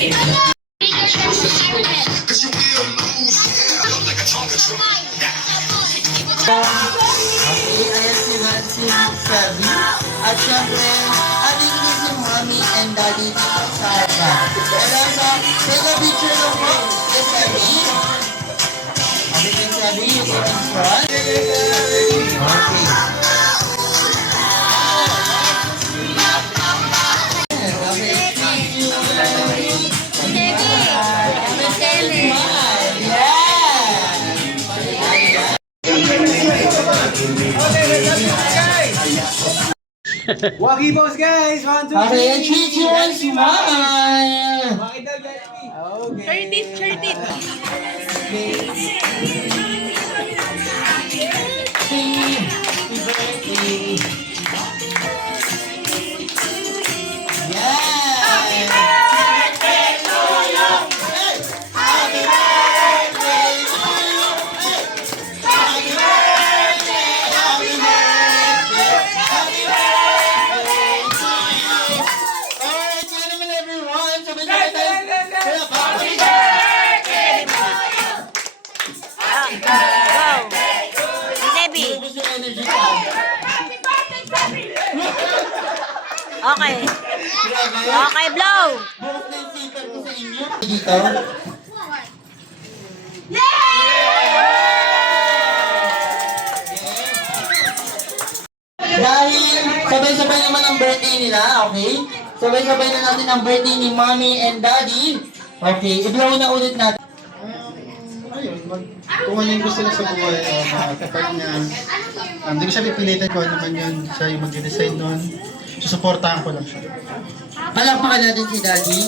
Ayan si Sabi. At syempre, ating si Mommy and Daddy Sarah. Elsa, take a picture ng mo. Yes, Sabi. Okay, Sabi, you go in front. Okay. Waki boss guys! 1, 2, 3! Okay, and 3, 2, 1, smile! Waki daw, Jeremy! Okay. Turn it, turn it. Happy birthday! Yeah! Happy birthday to you! Hey! Happy birthday to you! Hey! Happy birthday! Happy birthday! Happy birthday to you! Alright, yun naman everyone! Sabay-sabay tayo! Happy birthday to you! Go. Debbie. Gusto yung energy ko. Okay. Grabe. Okay, blow. Bukas na yung sikat ko sa inyo. Dito. Dahil sabay-sabay naman ang birthday nila, okay? Sabay-sabay na natin ang birthday ni Mommy and Daddy. Okay, i-blow na ulit natin. Ayun, kung ano yung gusto niya sa buhay, kapag niya, hindi ko siya pipilitin ko ano man yun, siya yung mag-design nun. Susuportahan ko lang siya. Palakpakan natin si Daddy.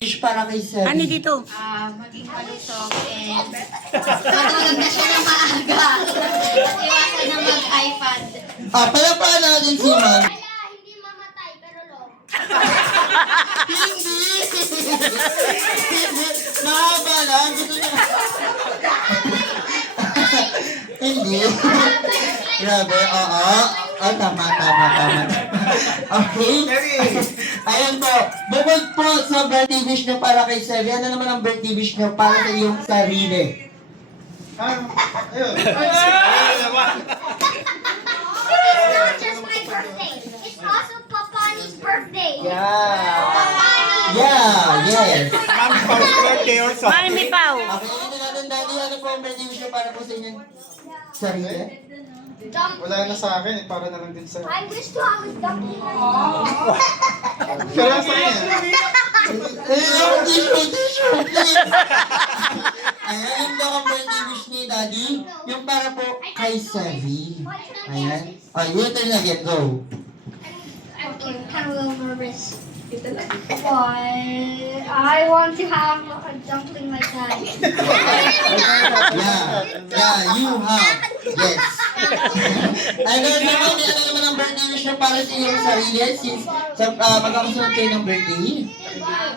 Wish para kay Sir. Ano dito? Maging malusog and matulog na siya ng maaga. At iwasan na mag-iPad. Palakpakan natin si Ma'am. Hindi mamatay pero long. Hindi! Hindi! Mahaba lang. Gusto niya. Hindi. Grabe, oo. Oh, tama. Okay? Ayun po. Bukod po sa birthday wish nyo para kay Sevi, ano naman ang birthday wish nyo para sa iyong sarili? Ayun. It's not just my birthday. It's also Papani's birthday. Papani! Yes. Mom's birthday also. Mami Pao. Okay, ito natin, Daddy. Ano po ang birthday wish nyo para po sa inyong sarili? Wala na sa akin, para na lang din sa... I wish to have a dumpling. Pero sa kanya, Tissue, please. Ayan, yung daw ang birthday wish ni Daddy. Yung para po kay Sevi. Ayan. Oh, your turn again. Go. Okay, I'm kind of a little nervous. Why? I want to have a dumpling like that. Yeah, you have. Yes. Ano naman ang birthday wish na para sa iyong sarili since magkakasunod kayo ng birthday?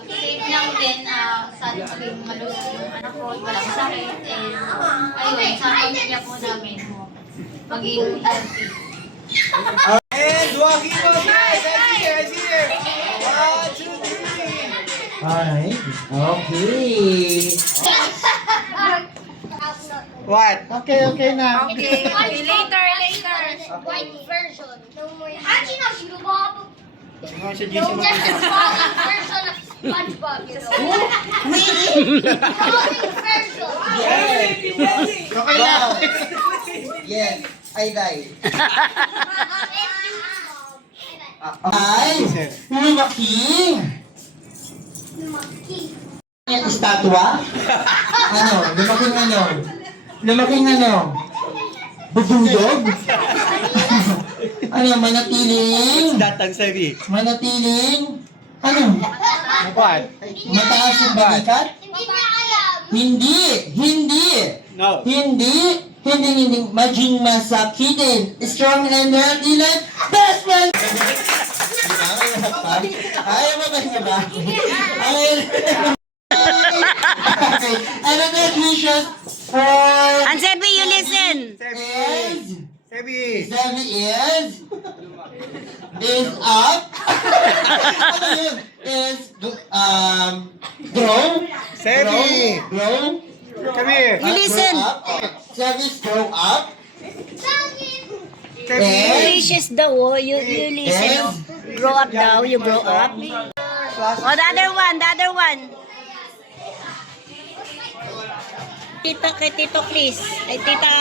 Safe lang din, sana maging malusog yung anak ko, walang sakit, and ayun, sa pamilya po namin, maging healthy. And Waki boss guys! I see here! 1, 2, 3! Alright. Okay. What? okay na. Okay, later. White version. No more. Actually, no, you Bob. Ano siya No, just a falling version of SpongeBob, you know. Falling version. Yes. Okay na. Yes. I died. Ay! Lumaki! Yung estatwa? Ano? Lumaking ano? Lumaking ano? Bubulog? Ano? Manatiling? Datang sabi. Manatiling? Ano? What? Mataas yung balikat? Hindi niya alam. Hindi! No. Hindi maging masakitin. Strong and healthy life, best friend! Ayaw mo ba niya ba? Okay. Ano na wishes for... Ansebi, you listen. Is... Sabi. Seven is up. Ano yun? oh. You listen. Oh. Grow up daw. You grow up. Oh, the other one. The other one. Tito, kay Tito Chris. Ay, Tita...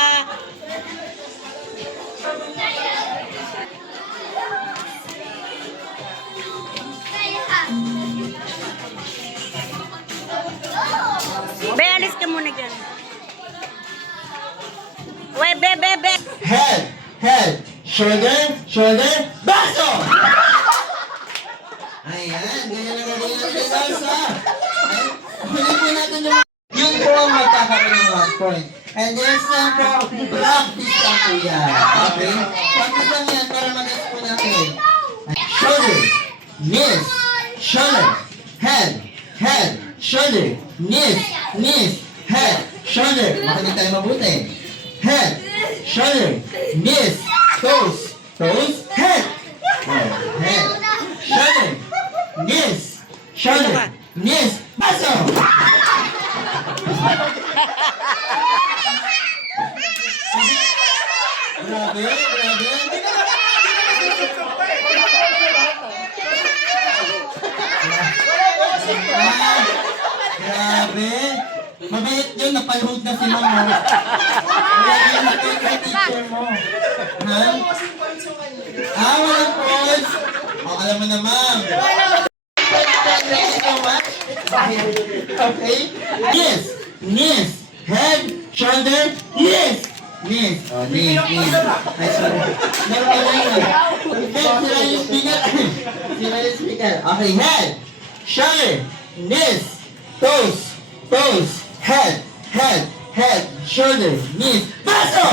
Be, alis ka muna dyan. Uy, be. Head, shoulder, baso! Ayan, ganyan na ganyan sa. Huli po natin yung po ang magkakaroon ng 1 point. And there's time for practice lang po yan. Okay? Practice lang yan para mag-gets po natin. Shoulder, knees, shoulder, head, shoulder, knees, head, shoulder. Makinig tayo mabuti. Head, shoulder, knees, toes, head. Head, shoulder, knees, baso! Grabe. Grabe. Mabait yun, napalhod na si Mama. Grabe yung mabait sa teacher mo. Ha? Walang points. Alam mo na, Ma'am. Thank you so much. Okay? Yes. Knees. Head. Shoulder. Yes. Knees. Oh, knees. Ay, sorry. Meron ka lang yun. Sila yung speaker. Okay, head. Shoulder. Knees. Toes. Head. Shoulder. Knees. Baso!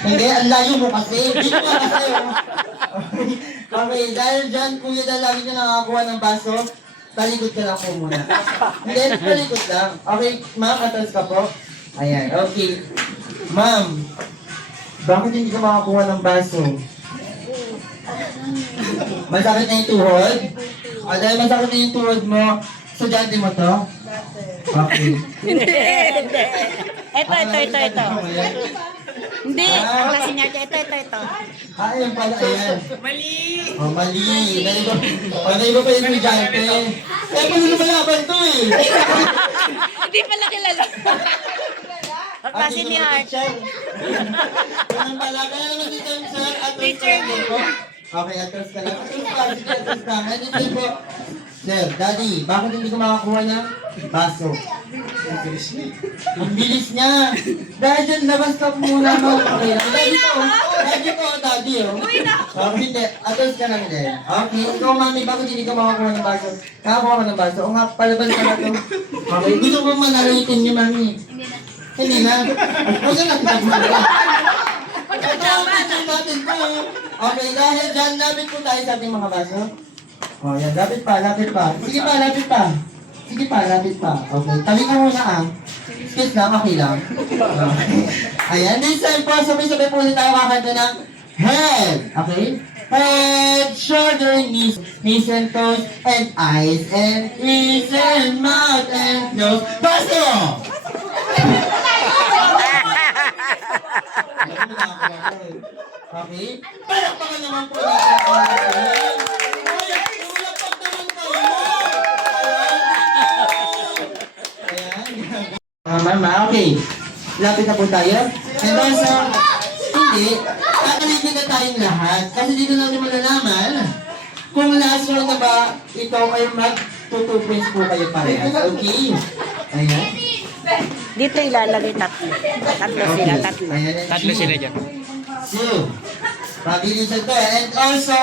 Hindi, ang layo mo kasi. Dito nga kasi, oh. Okay, dahil dyan, kuya, dahil lagi ka nakakakuha ng baso, talikod ka lang po muna. Hindi, talikod lang. Okay, ma'am, atras ka po. Ayan, okay. Ma'am, bakit hindi ka makakuha ng baso? Masakit na yung tuhod? Dahil masakit na yung tuhod mo, estudyante mo to? Okay. Ito. Hindi, ang klase niya. Ito. Ayan pala, ayan. Mali! Naiba pa yung estudyante. Kaya pala lumalaban to eh. Hindi pala kilala. Ang klase ni Heart. Ganun pala, kaya naman dito yung sir, atras ka lang po. Okay, atras ka lang. Atras ka. Ganyan po. Sir, Daddy, bakit hindi ko makakuha ng baso? Ang bilis niya. Dahil dyan, labas ka muna mo. Okay, Daddy, oh. Okay, hindi. Atras ka lang din. Okay, ikaw, Mami, bakit hindi ka makakuha ng baso? Nakakuha ka ng baso? O nga, palaban ka na to. Okay, gusto ko manalitin niyo, Mami. Hindi na. Huwag ka na. Okay, dahil dyan, lapit po tayo sa ating mga baso. Oh, yan. Lapit pa. Sige pa, lapit pa. Okay, tabi ka muna ah. Excuse lang, okay lang. Okay. Ayan, this time po, sabay-sabay po ulit tayo kakanta ng head. Okay? Head, shoulder, knees and toes, and eyes, and ears, and mouth, and nose. Baso! Okay? Palakpakan naman po natin. Mama, okay. Lapit na po tayo. And also, hindi, kakaligin na tayong lahat. Kasi dito natin malalaman kung last round na ba, ikaw ay mag-2 points po kayo parehas. Okay? Ayan. Dito ilalagay tatlo. Tatlo. Ayan. Tatlo sila dyan. So, pabilisan to. And also,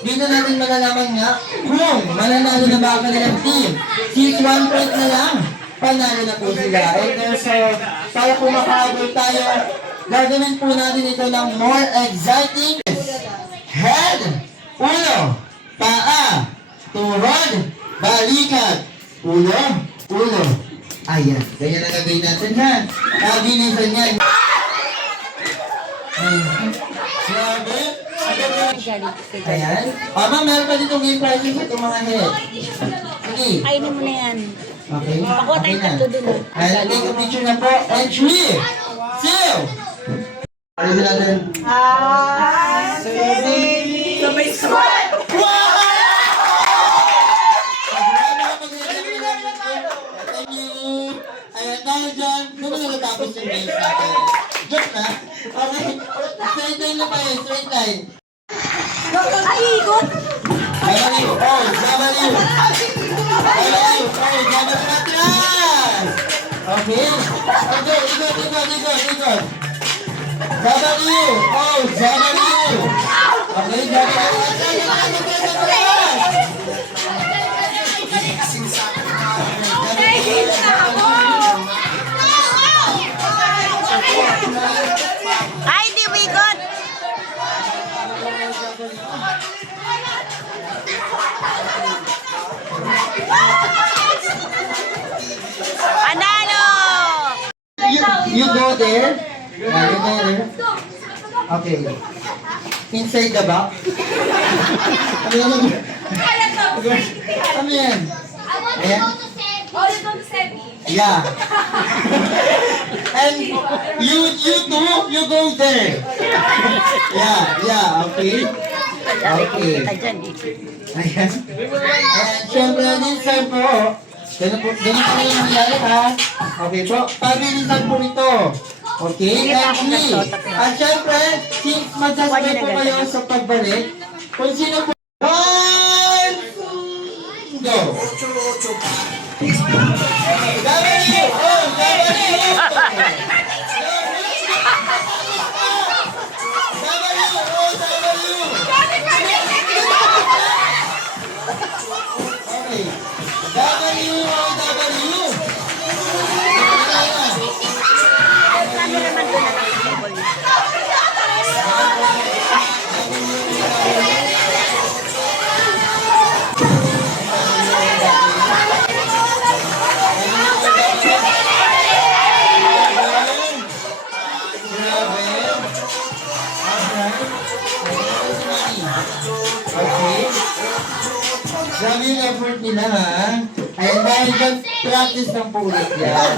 dito natin malalaman nga kung mananalo na ba ang kanilang team. Since 1 point na lang, panalo na po sila. And also, para po makahabol tayo, gagawin po natin ito ng more exciting head, ulo, paa, tuhod, balikat, ulo. Ayan, ganyan ang gagawin natin ha. Pabilisan yan. Grabe. Ayan. Ma'am, meron pa dito game prizes sa itong mga head. So, Three. Kainin mo na yan. Okay. Pakuha Okay tayong na. tatlo dun. And take a picture na po. And 3, 2. Ayun natin. Sabay squad! Thank you. Ayan, dahil dyan, doon na natapos yung games natin. Joke na. Okay. Straight line na tayo, straight line. Ay, ikot! W, O, W. W, O, W atras. Okay. Okay, ikot. W, O, W. Okay, W Ay, di mo ikot! Analo! You go there. Yeah, you go there. Okay. Inside the box. Ano yan? Ayan. Yeah. And you too, you go there. Yeah, okay. Okay. Kita dyan eh. Ayan. And syempre, minsan po, ganun po yung nangyari ha. Okay po, pabilisan po ito. Okay, and three. At syempre, since magsasabay po kayo sa pagbalik, kung sino po, 1, go! W! Oh, Okay. Cameraman doon na nakasibol. Okay. Grabe yung effort nila ha. Ayan dahil dyan, practice ng pulit yan.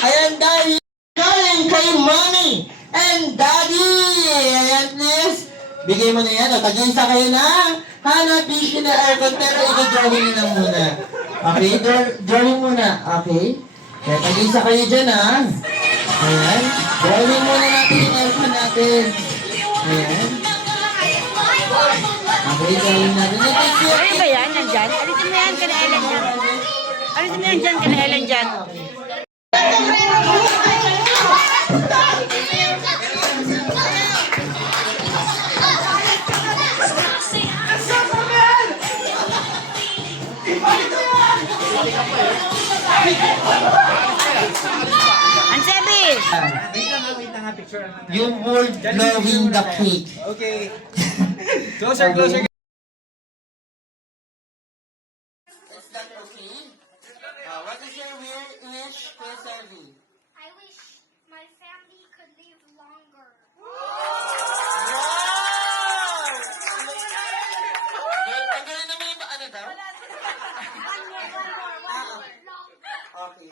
Ayan dahil galing kay mommy and daddy. Ayan please. Bigay mo na yan. O, tag-isa kayo na. Hanabishi na aircon pero i-drawing nyo lang muna. Okay, drawing muna. Okay. Kaya tag-isa kayo dyan ha. Ayan. Drawing muna natin yung aircon natin. Ayan. Okay, drawing natin. Ano ba yan? Nandyan? Alisin mo yan, kana Ellen dyan. Alisin mo yan dyan, kana Ellen dyan. Ansebi! Wait lang ha, picture lang. You were blowing the cake. Okay. Closer, closer. Is that okay? What is your wish, Kuya Selvi? I wish my family could live longer. Wow! Tanggalin naman yung ano daw? One more. Okay.